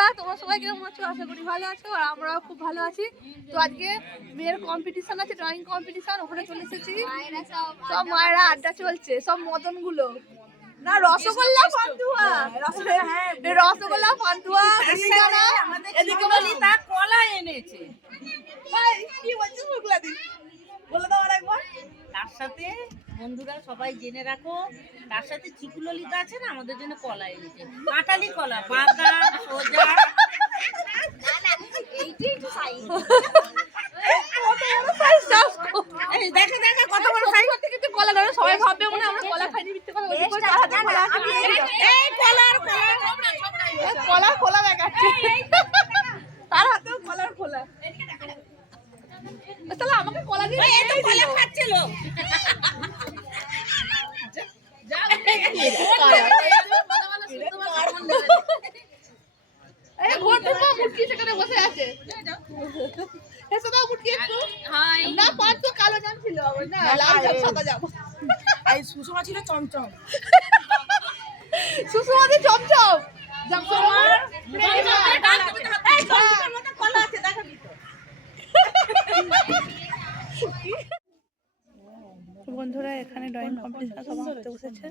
বন্ধুরা তোমরা সবাই কেমন আছো? আশা করি ভালো আছো আর আমরাও খুব ভালো আছি। তো আজকে মেয়ের কম্পিটিশন আছে ড্রয়িং কম্পিটিশন ওখানে চলে এসেছি। সব মায়েরা আড্ডা চলছে সব মদনগুলো না রসগোল্লা পান্তুয়া রসগোল্লা মিহিদানা এদিকে বলি। তা কলা এনেছে। ভাই কি বলছিস বলে দাও আর একবার। তার সাথে বন্ধুরা সবাই জেনে রাখো তার সাথে চিকু ললিতা আছে না আমাদের জন্য কলা এনেছে। কাঁঠালি কলা পাকা সোজা। এই দেখে দেখে কত বড় সাইজ কিন্তু কলা ধরে সবাই ভাববে মনে আমরা কলা খাইনি মিথ্যে কথা বলছি। কই হাতে কলা এই কলার কলা। কলা খোলা দেখাচ্ছে। তার হাতেও কলার খোলা তাহলে আমাকে কলা দিয়ে এই তো কলা খাচ্ছিল এই ঘন্টু মা মুটকি সেখানে বসে আছে এসে দাও মুটকি একটু না পাঁচ তো কালো জাম ছিল আবার না লাল জাম সাদা জাম এই সুষমা ছিল চমচম সুষমাদি চমচম জাম তোমার এই চমচমের মতো কলা আছে দেখাবি তো বন্ধুরা এখানে ড্রয়িং কম্পিটিশন বসেছে।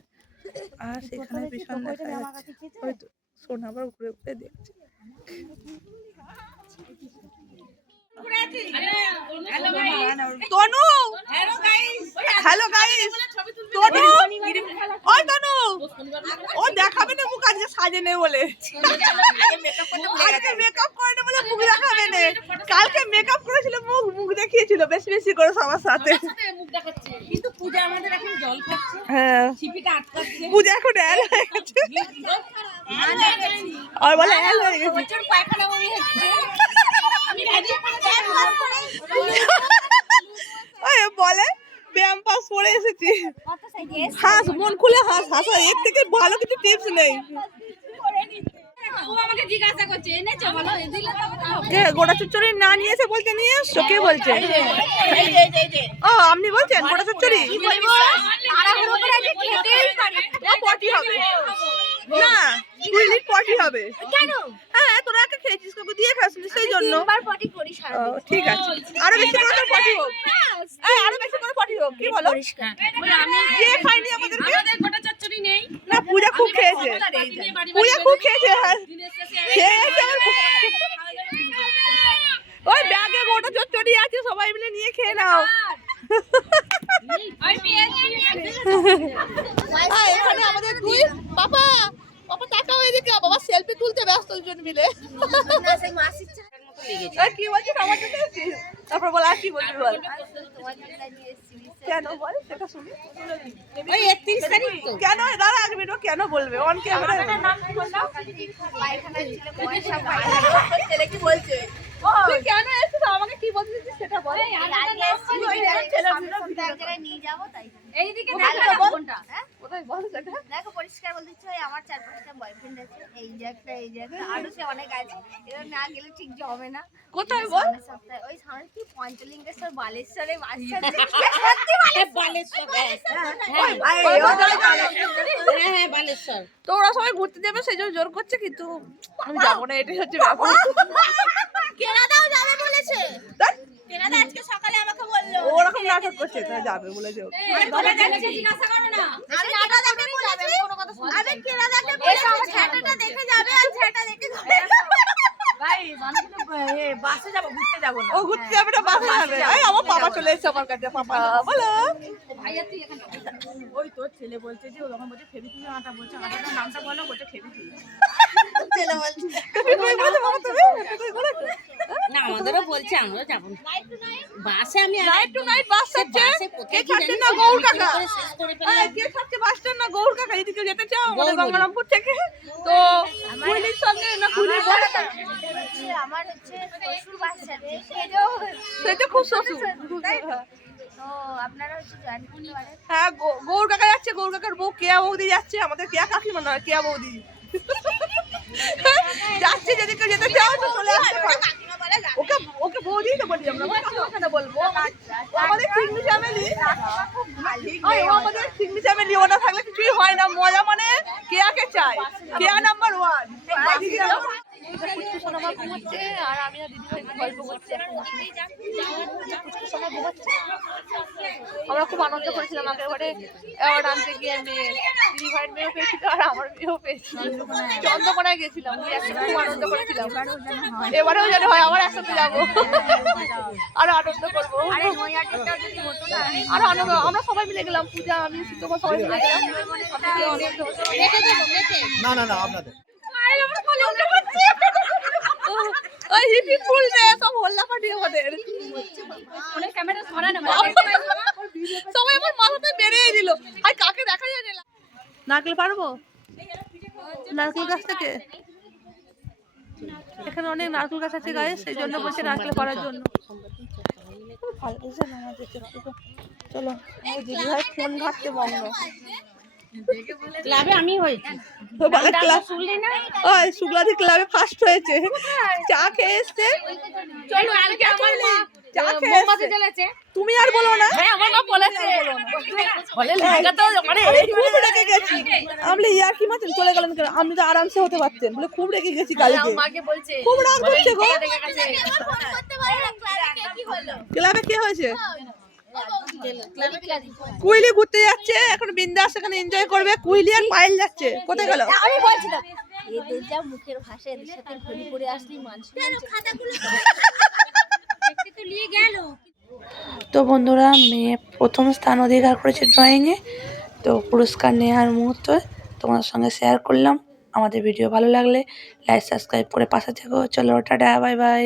আর সেখানে পিছন দেখা যাচ্ছে। ওই তো আবার ঘুরে ঘুরে দেখছে। তনু! Hello guys Tanu! ওই তনু! ও দেখাবে আজকে সাজে নেই বলে। আজকে মেকআপ করে না বলে মুখ দেখাবে না। কালকে মেকআপ করেছিল মুখ মুখ দেখিয়েছিল বেশি বেশি করে সবার সাথে। কিন্তু পূজা আমাদের এখন জল খাচ্ছে হ্যাঁ। আটকাচ্ছে। পূজা এখন অ্যাল হয়ে গেছে। আর বলে অ্যাল হয়ে গেছে। পায়খানা হচ্ছে আমি রাজি ওই বলে ব্যায়াম পাস করে এসেছি। হাস মন খুলে হাস হাসা এর থেকে ভালো কিছু টিপস নেই। কে গোটা চচ্চড়ি না নিয়েছে বলতে নিয়ে এসছো? কে বলছে? ও আপনি বলছেন গোটা চচ্চড়ি? হবে। না তুই পটি হবে। কেন? হ্যাঁ তোরা একা খেয়েছিস কাউকে দিয়ে খাসনি সেই জন্য। তিনবার পটি করি সারাদিন। ঠিক আছে। আরও বেশি করে তোর পটি হোক। এই, আরও বেশি করে পটি হোক কি বলো? দিয়ে খাইনি আমাদেরকে। আমাদের গোটা চচ্চড়ি নেই। না পূজা খুব খেয়েছে। পূজা খুব খেয়েছে হ্যাঁ। খেয়েছে। ওই ব্যাগে গোটা চচ্চড়ি আছে সবাই মিলে নিয়ে খেয়ে নাও। এখানে আমাদের দুই বাবা বাবা তাকাও এদিকে বাবা সেলফি তুলতে ব্যস্ত দুজন মিলে। কি বলছিস? আমার তারপর বল আর কি বলবি বল? তোমার জন্য নিয়ে এসেছি কেন বল সেটা শুনি। ওই একত্রিশ তারিখ কেন? দাঁড়া আগে ভিডিও কেন বলবে? অন ক্যামেরা পায়খানা ছিল পয়সা পায়খানা ছেলে কি বলছে? কেন এসেছিস? আমাকে কি বলছিস সেটা বল? আজকে এসেছি এক জায়গায় নিয়ে যাব তাই এইদিকে দেখো হ্যাঁ? কোথায় বল সেটা? দেখো পরিষ্কার বলতে ইচ্ছে হয় আমার চার পাঁচটা বয়ফ্রেন্ড আছে। এই যে একটা এই যে একটা আরও সে অনেক আছে। এবার না গেলে ঠিক জমে না। কোথায় বল? সপ্তাহে ওই সামনে কি? পঞ্চলিঙ্গেশ্বর বালেশ্বরে বাচ্চা তো ওরা সবাই ঘুরতে যাবে সেই জন্য জোর করছে কিন্তু আমি যাব না এটাই হচ্ছে ব্যাপার। কেনাদাও যাবে বলেছে। কেনাদা আজকে সকালে আমাকে বলল। ওরকম নাটক করছে যাবে বলেছি ছেটা দেখে যাবে ও ঘুরতে যাবে না বাসে যাবে। এই আমার পাপা চলে এসেছে আমার কাছে পাপা। বলো। ওই তোর ছেলে বলছে যে ও তখন বলছে ফেবিকুল আটা বলছে আটাটার নামটা বলো বলছে ফেবিকুল ছেলে বলছে তুমি বলেছ বাবা তুমি তুমি বলেছ না বলছে আমরা যাব না। বাসে আমি নাইট টু নাইট বাস ছাড়ছে কে জানি না গৌর কাকা। কে ছাড়ছে বাস স্ট্যান্ড না গৌর কাকা? এদিকে যেতে চাও? আমাদের গঙ্গারামপুর থেকে? তো কুইলির সঙ্গে না কুইলির বড় আমার হচ্ছে শ্বশুর সেটাও সেটা খুব শ্বশুর। হ্যাঁ গৌর কাকা যাচ্ছে গৌর কাকার বউ কেয়া বৌদি যাচ্ছে আমাদের কেয়া কাকিমা না কেয়া বৌদি। যাচ্ছে যদি কেউ যেতে চাও তো চলে আসতে পারো। ওকে ওকে বৌদি তো বলি আমরা কেন বলব? আমাদের সিংমি ফ্যামিলি। আমাদের সিংমি ফ্যামিলি, ও থাকলে কিছুই হয় না। মজা মানে কেয়াকে চাই কেয়া নাম্বার ওয়ান মা ঘুমাচ্ছে আর আমি আর দিদি গল্প করছি এখন। পুচকুর আমরা খুব আনন্দ করেছিলাম আগের বারে অ্যাওয়ার্ড আনতে গিয়ে মেয়ে দিদি ভাইয়ের মেয়েও পেয়েছিল আর আমার মেয়েও পেয়েছিল। চন্দ্রকোনায় গেছিলাম গিয়ে একসাথে খুব আনন্দ করেছিলাম। এবারেও যেন হয় আবার একসাথে যাব। আরও আনন্দ করব। আরও আনন্দ আমরা সবাই মিলে গেলাম পূজা আমি সবাই মিলে গেলাম। না না না আপনাদের। ওই হিপি ফুল দে সব হল্লা পাটি আমাদের। সবাই আমার মাথাতে বেরিয়ে দিল। আর কাকে দেখা যায় না? নারকেল পারব? নারকেল গাছ থেকে? এখানে অনেক নারকেল গাছ আছে গায়ে সেই জন্য বলছে নারকেল পাড়ার জন্য। ভালো লাগছে না আমাদের চলো। দিদি ভাই ফোন ঘাটতে মগ্ন ক্লাবে আমি হয়েছি। শুনলি না? ওই শুক্লাদি ক্লাবে ফার্স্ট হয়েছে। চা খেয়ে এসছে। চলো কালকে আমার মা চা খেয়ে তুমি আর বলো না। হ্যাঁ আমার মা বলেছে। বলে লেখা তো মানে খুব রেগে গেছি। আমি ইয়ার কি মাত্র চলে গেলেন কেন? আপনি তো আরামসে হতে পারতেন। বলে খুব রেগে গেছি কালকে। খুব রাগ করছে গো। ফোন করতে পারে না ক্লাবে কে ক্লাবে কে হয়েছে? কুইলি ঘুরতে যাচ্ছে এখন বিন্দাস এখানে এনজয় করবে। কুইলি আর পায়েল যাচ্ছে কোথায় গেল? আমি বলছিলাম এদের যা মুখের ভাষা এদের সাথে ঘুরি করে আসলি মানুষ খাতাগুলো? তো বন্ধুরা মেয়ে প্রথম স্থান অধিকার করেছে ড্রয়িংয়ে তো পুরস্কার নেওয়ার মুহূর্ত তোমার সঙ্গে শেয়ার করলাম। আমাদের ভিডিও ভালো লাগলে লাইক সাবস্ক্রাইব করে পাশে থেকো। চলো টাটা বাই বাই